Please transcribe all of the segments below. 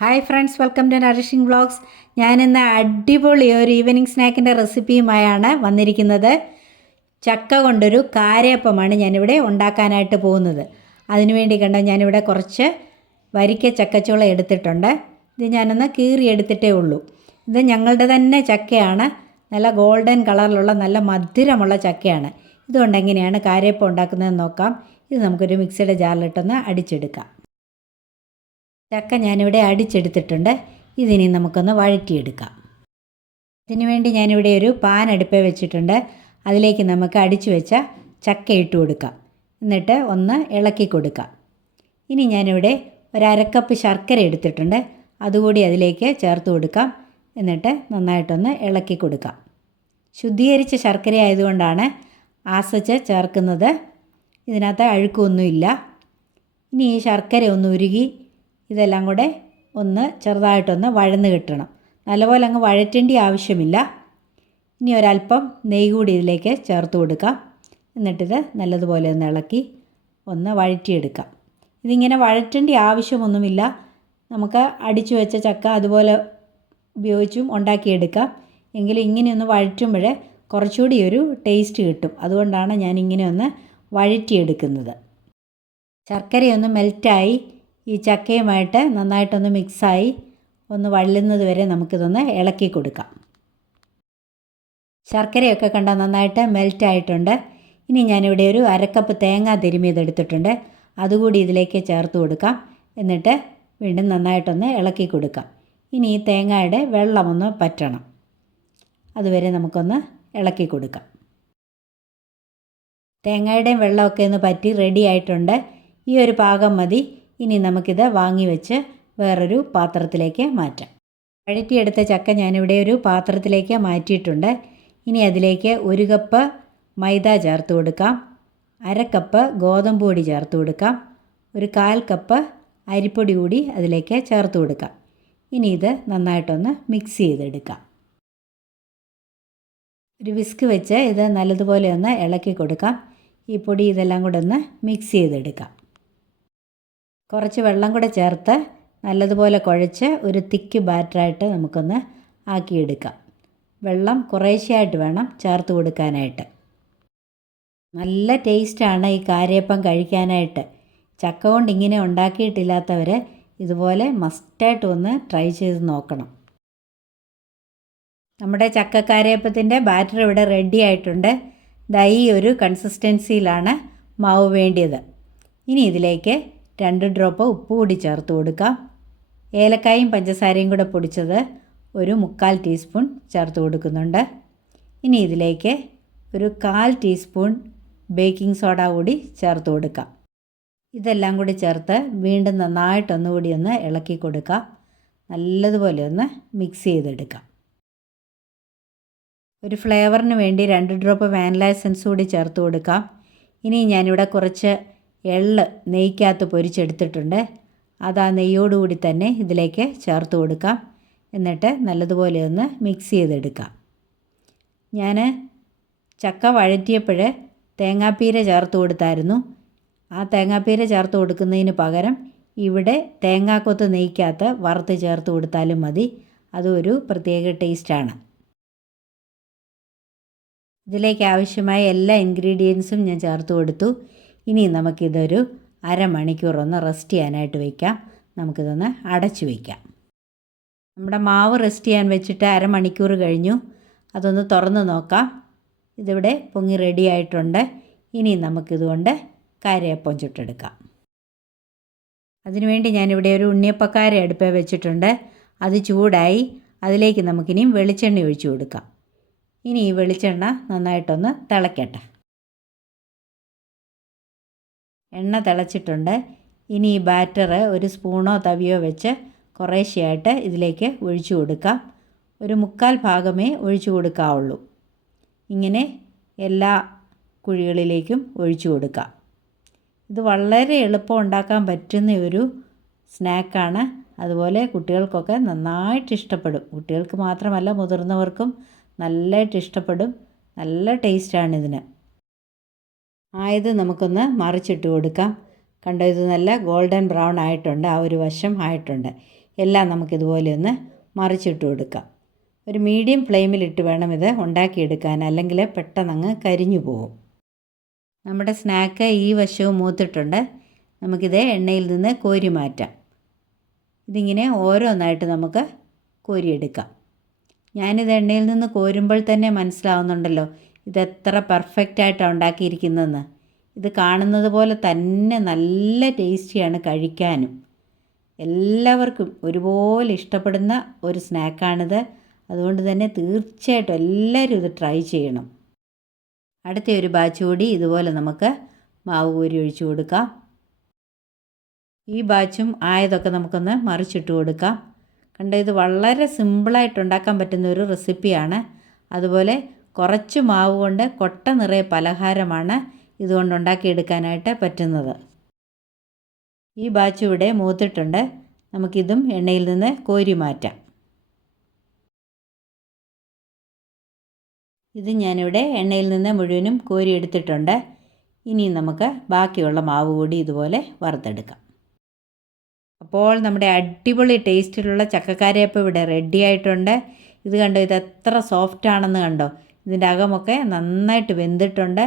Hi friends, welcome to nourishing vlogs. ഞാനിന്ന് അടിപൊളി ഒരു ഈവനിങ് സ്നാക്കിൻ്റെ റെസിപ്പിയുമായാണ് വന്നിരിക്കുന്നത്. ചക്ക കൊണ്ടൊരു കാരയപ്പമാണ് ഞാനിവിടെ ഉണ്ടാക്കാനായിട്ട് പോകുന്നത്. അതിനുവേണ്ടി ഞാനിവിടെ കുറച്ച് വരിക്ക ചക്കച്ചുള എടുത്തിട്ടുണ്ട്. ഇത് ഞാനൊന്ന് കീറിയെടുത്തിട്ടേ ഉള്ളൂ. ഇത് ഞങ്ങളുടെ തന്നെ ചക്കയാണ്. നല്ല ഗോൾഡൻ കളറിലുള്ള നല്ല മധുരമുള്ള ചക്കയാണ്. ഇതുകൊണ്ട് എങ്ങനെയാണ് കാരയപ്പം ഉണ്ടാക്കുന്നതെന്ന് നോക്കാം. ഇത് നമുക്കൊരു മിക്സിയുടെ ജാറിലിട്ടൊന്ന് അടിച്ചെടുക്കാം. ചക്ക ഞാനിവിടെ അടിച്ചെടുത്തിട്ടുണ്ട്. ഇതിനി നമുക്കൊന്ന് വഴറ്റിയെടുക്കാം. ഇതിനുവേണ്ടി ഞാനിവിടെ ഒരു പാൻ അടുപ്പേ വെച്ചിട്ടുണ്ട്. അതിലേക്ക് നമുക്ക് അടിച്ചു വെച്ച ചക്ക ഇട്ട് കൊടുക്കാം. എന്നിട്ട് ഒന്ന് ഇളക്കി കൊടുക്കാം. ഇനി ഞാനിവിടെ ഒരു അരക്കപ്പ് ശർക്കര എടുത്തിട്ടുണ്ട്. അതുകൂടി അതിലേക്ക് ചേർത്ത് കൊടുക്കാം. എന്നിട്ട് നന്നായിട്ടൊന്ന് ഇളക്കി കൊടുക്കാം. ശുദ്ധീകരിച്ച ശർക്കര ആയതുകൊണ്ടാണ് ആസച്ച് ചേർക്കുന്നത്. ഇതിനകത്ത് അഴുക്കൊന്നുമില്ല. ഇനി ഈ ശർക്കര ഒന്ന് ഉരുകി ഇതെല്ലാം കൂടെ ഒന്ന് ചെറുതായിട്ടൊന്ന് വഴന്ന് കിട്ടണം. നല്ലപോലെ അങ്ങ് വഴറ്റേണ്ട ആവശ്യമില്ല. ഇനി ഒരല്പം നെയ്യ് കൂടി ഇതിലേക്ക് ചേർത്ത് കൊടുക്കാം. എന്നിട്ടിത് നല്ലതുപോലെ ഒന്ന് ഇളക്കി ഒന്ന് വഴറ്റിയെടുക്കാം. ഇതിങ്ങനെ വഴറ്റേണ്ട ആവശ്യമൊന്നുമില്ല. നമുക്ക് അടിച്ചു വെച്ച ചക്ക അതുപോലെ ഉപയോഗിച്ചും ഉണ്ടാക്കിയെടുക്കാം. എങ്കിലും ഇങ്ങനെയൊന്ന് വഴറ്റുമ്പോൾ കുറച്ചുകൂടി ഒരു ടേസ്റ്റ് കിട്ടും. അതുകൊണ്ടാണ് ഞാനിങ്ങനെ ഒന്ന് വഴറ്റിയെടുക്കുന്നത്. ശർക്കരയൊന്ന് മെൽറ്റായി ഈ ചക്കയുമായിട്ട് നന്നായിട്ടൊന്ന് മിക്സായി ഒന്ന് വഴലുന്നത് വരെ നമുക്കിതൊന്ന് ഇളക്കി കൊടുക്കാം. ശർക്കരയൊക്കെ നന്നായിട്ട് മെൽറ്റായിട്ടുണ്ട്. ഇനി ഞാനിവിടെ ഒരു അരക്കപ്പ് തേങ്ങ തിരുമിയതെടുത്തിട്ടുണ്ട്. അതുകൂടി ഇതിലേക്ക് ചേർത്ത് കൊടുക്കാം. എന്നിട്ട് വീണ്ടും നന്നായിട്ടൊന്ന് ഇളക്കി കൊടുക്കാം. ഇനി ഈ തേങ്ങയുടെ വെള്ളമൊന്ന് പറ്റണം. അതുവരെ നമുക്കൊന്ന് ഇളക്കി കൊടുക്കാം. തേങ്ങയുടെയും വെള്ളമൊക്കെ ഒന്ന് പറ്റി റെഡി ആയിട്ടുണ്ട്. ഈ ഒരു പാകം മതി. ഇനി നമുക്കിത് വാങ്ങി വെച്ച് വേറൊരു പാത്രത്തിലേക്ക് മാറ്റാം. വഴറ്റിയെടുത്ത ചക്ക ഞാനിവിടെ ഒരു പാത്രത്തിലേക്ക് മാറ്റിയിട്ടുണ്ട്. ഇനി അതിലേക്ക് 1 കപ്പ് മൈദ ചേർത്ത് കൊടുക്കാം. 1/2 കപ്പ് ഗോതമ്പ് പൊടി ചേർത്ത് കൊടുക്കാം. 1/4 കപ്പ് അരിപ്പൊടി കൂടി അതിലേക്ക് ചേർത്ത് കൊടുക്കാം. ഇനി ഇത് നന്നായിട്ടൊന്ന് മിക്സ് ചെയ്തെടുക്കാം. ഒരു വിസ്ക് വെച്ച് ഇത് നല്ലതുപോലെ ഒന്ന് ഇളക്കി കൊടുക്കാം. ഈ പൊടി ഇതെല്ലാം കൂടെ ഒന്ന് മിക്സ് ചെയ്തെടുക്കാം. കുറച്ച് വെള്ളം കൂടെ ചേർത്ത് നല്ലതുപോലെ കുഴച്ച് ഒരു തിക്ക് ബാറ്ററായിട്ട് നമുക്കൊന്ന് ആക്കിയെടുക്കാം. വെള്ളം കുറേശ്ശെയായിട്ട് വേണം ചേർത്ത് കൊടുക്കാനായിട്ട്. നല്ല ടേസ്റ്റാണ് ഈ കാരയപ്പം കഴിക്കാനായിട്ട്. ചക്ക കൊണ്ട് ഇങ്ങനെ ഉണ്ടാക്കിയിട്ടില്ലാത്തവർ ഇതുപോലെ മസ്റ്റായിട്ട് ഒന്ന് ട്രൈ ചെയ്ത് നോക്കണം. നമ്മുടെ ചക്കക്കാരയപ്പത്തിൻ്റെ ബാറ്റർ ഇവിടെ റെഡി ആയിട്ടുണ്ട്. ഈ ഒരു കൺസിസ്റ്റൻസിയിലാണ് മാവ് വേണ്ടിയത്. ഇനി ഇതിലേക്ക് 2 ഡ്രോപ്പ് ഉപ്പ് കൂടി ചേർത്ത് കൊടുക്കാം. ഏലക്കായും പഞ്ചസാരയും കൂടെ പൊടിച്ചത് ഒരു 1/4 ടീസ്പൂൺ ചേർത്ത് കൊടുക്കുന്നുണ്ട്. ഇനി ഇതിലേക്ക് ഒരു 1/4 ടീസ്പൂൺ ബേക്കിംഗ് സോഡ കൂടി ചേർത്ത് കൊടുക്കാം. ഇതെല്ലാം കൂടി ചേർത്ത് വീണ്ടും നന്നായിട്ടൊന്നുകൂടി ഒന്ന് ഇളക്കി കൊടുക്കാം. നല്ലതുപോലെ ഒന്ന് മിക്സ് ചെയ്തെടുക്കാം. ഒരു ഫ്ലേവറിന് വേണ്ടി 2 ഡ്രോപ്പ് വാനില എസൻസ് കൂടി ചേർത്ത് കൊടുക്കാം. ഇനി ഞാനിവിടെ കുറച്ച് എള്ള് നെയ്ക്കകത്ത് പൊരിച്ചെടുത്തിട്ടുണ്ട്. അത് ആ നെയ്യോടുകൂടി തന്നെ ഇതിലേക്ക് ചേർത്ത് കൊടുക്കാം. എന്നിട്ട് നല്ലതുപോലെ ഒന്ന് മിക്സ് ചെയ്തെടുക്കാം. ഞാൻ ചക്ക വഴറ്റിയപ്പോൾ തേങ്ങാപ്പീര ചേർത്ത് കൊടുത്തായിരുന്നു. ആ തേങ്ങാപ്പീര ചേർത്ത് കൊടുക്കുന്നതിന് പകരം ഇവിടെ തേങ്ങാക്കൊത്ത് നെയ്ക്കകത്ത് വറുത്ത് ചേർത്ത് കൊടുത്താലും മതി. അതൊരു പ്രത്യേക ടേസ്റ്റാണ്. ഇതിലേക്ക് ആവശ്യമായ എല്ലാ ഇൻഗ്രീഡിയൻസും ഞാൻ ചേർത്ത് കൊടുത്തു. ഇനി നമുക്കിതൊരു അരമണിക്കൂറൊന്ന് റെസ്റ്റ് ചെയ്യാനായിട്ട് വയ്ക്കാം. നമുക്കിതൊന്ന് അടച്ചു വയ്ക്കാം. നമ്മുടെ മാവ് റെസ്റ്റ് ചെയ്യാൻ വെച്ചിട്ട് അരമണിക്കൂർ കഴിഞ്ഞു. അതൊന്ന് തുറന്ന് നോക്കാം. ഇതിവിടെ പൊങ്ങി റെഡി ആയിട്ടുണ്ട്. ഇനി നമുക്കിതുകൊണ്ട് കാരയപ്പം ചുട്ടെടുക്കാം. അതിനുവേണ്ടി ഞാനിവിടെ ഒരു ഉണ്ണിയപ്പക്കാര അടുപ്പേ വെച്ചിട്ടുണ്ട്. അത് ചൂടായി. അതിലേക്ക് നമുക്കിനിയും വെളിച്ചെണ്ണ ഒഴിച്ചു കൊടുക്കാം. ഇനി ഈ വെളിച്ചെണ്ണ നന്നായിട്ടൊന്ന് തിളയ്ക്കട്ടെ. എണ്ണ തിളച്ചിട്ടുണ്ട്. ഇനി ഈ ബാറ്റർ ഒരു സ്പൂണോ തവിയോ വെച്ച് കുറേശ്ശെയായിട്ട് ഇതിലേക്ക് ഒഴിച്ചു കൊടുക്കാം. ഒരു 1/4 ഭാഗമേ ഒഴിച്ചു കൊടുക്കാവുള്ളൂ. ഇങ്ങനെ എല്ലാ കുഴികളിലേക്കും ഒഴിച്ചു കൊടുക്കാം. ഇത് വളരെ എളുപ്പം ഉണ്ടാക്കാൻ പറ്റുന്ന ഒരു സ്നാക്കാണ്. അതുപോലെ കുട്ടികൾക്കൊക്കെ നന്നായിട്ട് ഇഷ്ടപ്പെടും. കുട്ടികൾക്ക് മാത്രമല്ല മുതിർന്നവർക്കും നല്ലതായിട്ട് ഇഷ്ടപ്പെടും. നല്ല ടേസ്റ്റാണ് ഇതിന്. ആയത് നമുക്കൊന്ന് മറിച്ചിട്ട് കൊടുക്കാം. കണ്ടോ, ഇത് നല്ല ഗോൾഡൻ ബ്രൗൺ ആയിട്ടുണ്ട്. ആ ഒരു വശം ആയിട്ടുണ്ട്. എല്ലാം നമുക്കിതുപോലെ ഒന്ന് മറിച്ചിട്ട് കൊടുക്കാം. ഒരു മീഡിയം ഫ്ലെയിമിലിട്ട് വേണം ഇത് ഉണ്ടാക്കിയെടുക്കാൻ, അല്ലെങ്കിൽ പെട്ടെന്നങ്ങ് കരിഞ്ഞു പോകും. നമ്മുടെ സ്നാക്ക് ഈ വശവും മൂത്തിട്ടുണ്ട്. നമുക്കിത് എണ്ണയിൽ നിന്ന് കോരി മാറ്റാം. ഇതിങ്ങനെ ഓരോന്നായിട്ട് നമുക്ക് കോരിയെടുക്കാം. ഞാനിത് എണ്ണയിൽ നിന്ന് കോരുമ്പോൾ തന്നെ മനസ്സിലാവുന്നുണ്ടല്ലോ ഇതെത്ര പെർഫെക്റ്റായിട്ടാണ് ഉണ്ടാക്കിയിരിക്കുന്നതെന്ന്. ഇത് കാണുന്നത് പോലെ തന്നെ നല്ല ടേസ്റ്റിയാണ് കഴിക്കാനും. എല്ലാവർക്കും ഒരുപോലെ ഇഷ്ടപ്പെടുന്ന ഒരു സ്നാക്കാണിത്. അതുകൊണ്ട് തന്നെ തീർച്ചയായിട്ടും എല്ലാവരും ഇത് ട്രൈ ചെയ്യണം. അടുത്ത ഒരു ബാച്ച് കൂടി ഇതുപോലെ നമുക്ക് മാവ് കോരി ഒഴിച്ചു കൊടുക്കാം. ഈ ബാച്ചും ആയതൊക്കെ നമുക്കൊന്ന് മറിച്ചിട്ട് കൊടുക്കാം. കണ്ടോ, ഇത് വളരെ സിമ്പിളായിട്ട് ഉണ്ടാക്കാൻ പറ്റുന്ന ഒരു റെസിപ്പിയാണ്. അതുപോലെ കുറച്ച് മാവ് കൊണ്ട് കൊട്ട നിറയെ പലഹാരമാണ് ഇതുകൊണ്ട് ഉണ്ടാക്കിയെടുക്കാനായിട്ട് പറ്റുന്നത്. ഈ ബാച്ച് ഇവിടെ മൂത്തിട്ടുണ്ട്. നമുക്കിതും എണ്ണയിൽ നിന്ന് കോരി മാറ്റാം. ഇത് ഞാനിവിടെ എണ്ണയിൽ നിന്ന് മുഴുവനും കോരി എടുത്തിട്ടുണ്ട്. ഇനി നമുക്ക് ബാക്കിയുള്ള മാവ് കൂടി ഇതുപോലെ വറുത്തെടുക്കാം. അപ്പോൾ നമ്മുടെ അടിപൊളി ടേസ്റ്റിലുള്ള ചക്കക്കാരയപ്പം ഇവിടെ റെഡി ആയിട്ടുണ്ട്. ഇത് കണ്ടോ, ഇത് എത്ര സോഫ്റ്റ് ആണെന്ന് കണ്ടോ. ഇതിൻ്റെ അകമൊക്കെ നന്നായിട്ട് വെന്തിട്ടുണ്ട്.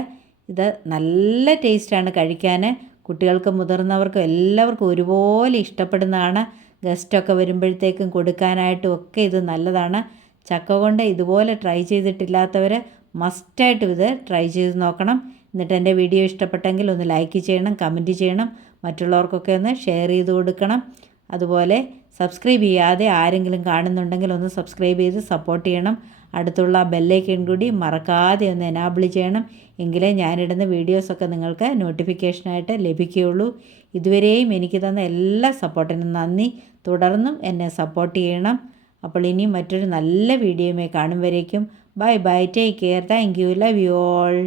ഇത് നല്ല ടേസ്റ്റാണ് കഴിക്കാൻ. കുട്ടികൾക്കും മുതിർന്നവർക്കും എല്ലാവർക്കും ഒരുപോലെ ഇഷ്ടപ്പെടുന്നതാണ്. ഗസ്റ്റൊക്കെ വരുമ്പോഴത്തേക്കും കൊടുക്കാനായിട്ടും ഒക്കെ ഇത് നല്ലതാണ്. ചക്ക കൊണ്ട് ഇതുപോലെ ട്രൈ ചെയ്തിട്ടില്ലാത്തവർ മസ്റ്റായിട്ടും ഇത് ട്രൈ ചെയ്ത് നോക്കണം. എന്നിട്ട് എൻ്റെ വീഡിയോ ഇഷ്ടപ്പെട്ടെങ്കിൽ ഒന്ന് ലൈക്ക് ചെയ്യണം, കമൻറ്റ് ചെയ്യണം, മറ്റുള്ളവർക്കൊക്കെ ഒന്ന് ഷെയർ ചെയ്ത് കൊടുക്കണം. അതുപോലെ സബ്സ്ക്രൈബ് ചെയ്യാതെ ആരെങ്കിലും കാണുന്നുണ്ടെങ്കിൽ ഒന്ന് സബ്സ്ക്രൈബ് ചെയ്ത് സപ്പോർട്ട് ചെയ്യണം. അടുത്തുള്ള ബെല്ലൈക്കൺ കൂടി മറക്കാതെ ഒന്ന് എനാബിൾ ചെയ്യണം. എങ്കിലേ ഞാനിടുന്ന വീഡിയോസൊക്കെ നിങ്ങൾക്ക് നോട്ടിഫിക്കേഷനായിട്ട് ലഭിക്കുകയുള്ളൂ. ഇതുവരെയും എനിക്ക് തന്ന എല്ലാ സപ്പോർട്ടിനും നന്ദി. തുടർന്നും എന്നെ സപ്പോർട്ട് ചെയ്യണം. അപ്പോൾ ഇനി മറ്റൊരു നല്ല വീഡിയോയുമായി കാണും വരേക്കും bye bye, take care, thank you, love you all.